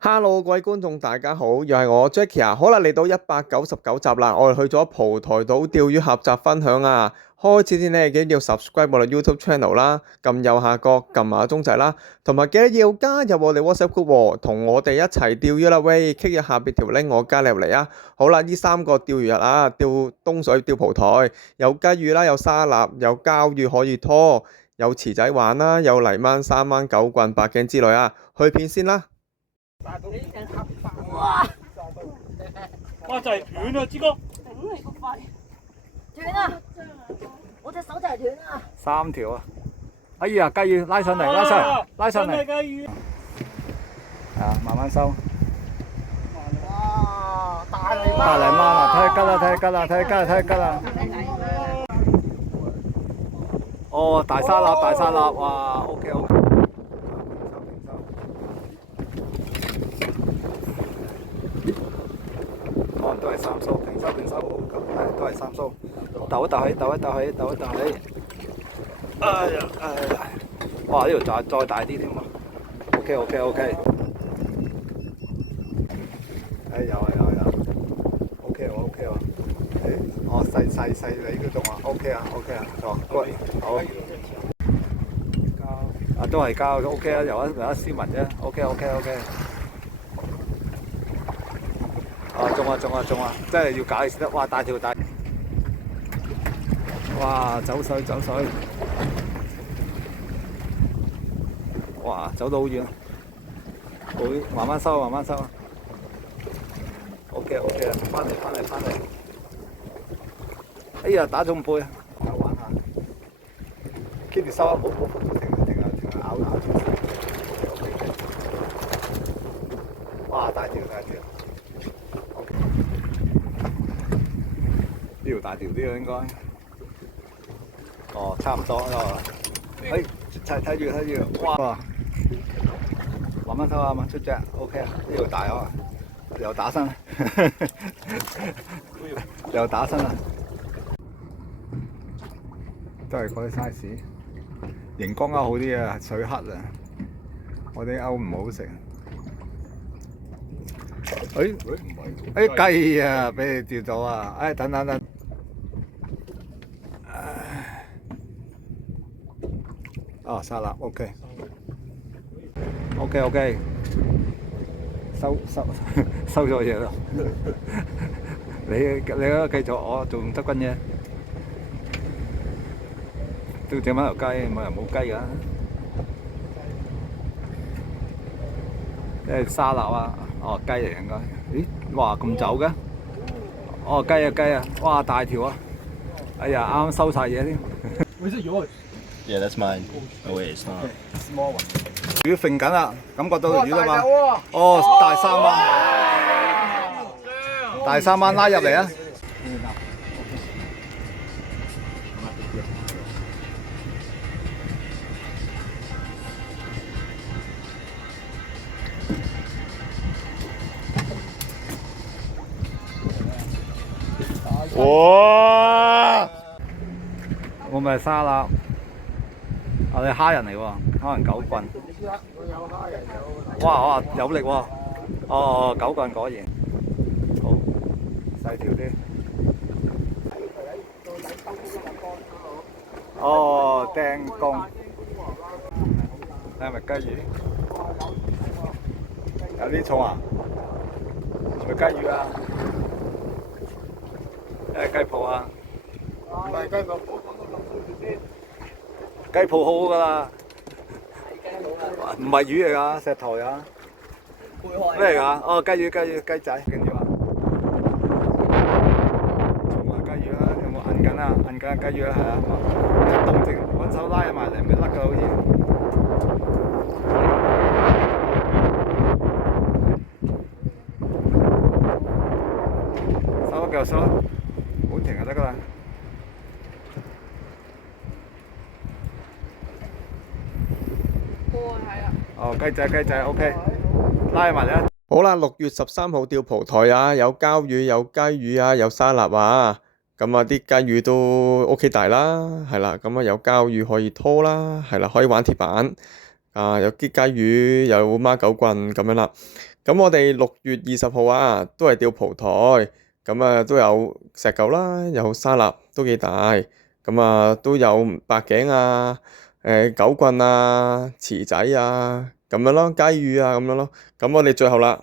Hello，各位觀眾大家好，又係我 Jackie 啊，好啦，嚟到199集啦，我哋去咗蒲台島釣魚合集分享啊。開始前呢，記得要 subscribe 我哋 YouTube channel 啦，撳右下角撳埋鐘仔啦，同埋記得要加入我哋 WhatsApp group 喎，同我哋一齊釣魚啦。喂，click 入下邊條 link，我加你入嚟啊。好啦，呢三個釣魚日啊，釣東水、釣蒲台，有雞魚啦，有沙臘，有膠魚可以拖，有池仔玩啦，有泥鯭、三鯭、九棍、白頸之類啊。去片先啦。哇！哇！就係斷啊，之哥！頂你個肺！斷啊！我隻手就係斷啊！3條啊！哎呀，雞魚拉上嚟，拉上嚟，拉上嚟！真係雞魚！慢慢收。哇！大泥鯭！大泥鯭啊！睇下吉啦，睇下吉啦，睇下吉啦，睇下吉啦！哦，大沙粒，大沙粒，哇！OK OK。都係3鬚，平收，都係3鬚。鬥一鬥起。哎呀！哇！呢條再大啲添喎。OK。哎有。OK 喎。哦細你嗰種啊。OK 啊。哦，好。膠啊，都係膠 OK 啊，有一斯文啫。OK。中啊！真係要搞你先得。哇，大條大！哇，走水！哇，走到好遠。好，慢慢收。OK 啊，翻嚟。哎呀，打中背啊！玩下 ，keep 住收啊，冇停啊，咬住。哇，大條。呢條大條啲啊，應該。哦，差唔多啦。哎，睇住，哇！慢慢收啊，慢出隻 ，OK 啊。呢條大啊，又打身，又打身啊！都係嗰啲 size， 熒光鈎好啲啊，水黑啊，我啲鈎唔好食。雞啊，俾你釣到啊！等。沙臘 OK，收咗嘢咯。你繼續，我仲執緊嘢。都整翻條雞，冇人冇雞㗎。沙臘啊，哦雞嚟應該。咦？哇咁走嘅？哦雞啊！哇大條啊！哎呀，啱啱收晒嘢添。Yeah, that's mine. Oh wait, it's not. Small one. 魚揈緊啦，感覺到條魚啦嘛？哦，大三灣拉入嚟啊！哇！我咪係沙臘。我哋蝦人嚟喎，蝦人9棍。哇！有力喎。哦，9棍果然。好，細條啲。哦，釘公。係咪雞魚？有啲重啊？係咪雞魚啊？雞泡啊？唔係雞泡。雞泡好㗎啦，唔係魚嚟㗎，石頭啊！咩嚟㗎？哦，雞仔，跟住話，重啊雞魚啦，有冇摁緊啊？摁緊雞魚啦，係啊，一動靜揾手拉埋嚟，咪甩㗎好似。收腳收，唔好停就得㗎啦。哦，雞仔 OK， 拉埋啦。好啦，6月13號釣蒲台啊，有膠魚、有雞魚啊，有沙臘啊。咁啊，啲雞魚都 OK 大啦，係啦。咁啊，有膠魚可以拖啦，係啦，可以玩鐵板。有啲雞魚有孖9棍咁樣啦。咁我哋6月20號啊，都係釣蒲台，咁啊都有石狗啦，有沙臘都幾大，咁啊都有白頸啊、狗棍啊、池仔啊咁樣咯，雞魚啊咁樣咯。咁我哋最後啦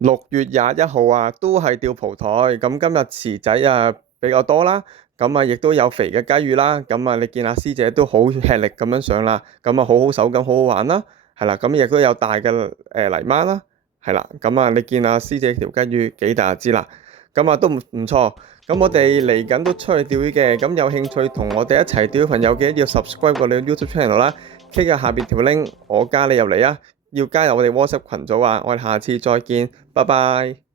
，6月21號啊，都係釣蒲台，咁今日池仔啊比較多啦，咁啊亦都有肥嘅雞魚啦，咁啊你見阿師姐都好吃力咁樣上啦，咁啊好好手感，好好玩啦，係啦，咁亦都有大嘅泥鯭啦。係啦，咁啊，你見阿師姐條雞魚幾大就知啦，咁啊都唔錯。咁我哋嚟緊都出去釣魚嘅，咁有興趣同我哋一齊釣嘅朋友記得要 subscribe 我哋嘅 YouTube channel 啦，click 下邊條 link，我加你入嚟啊，要加入我哋 WhatsApp 群組啊，我哋下次再見，拜拜。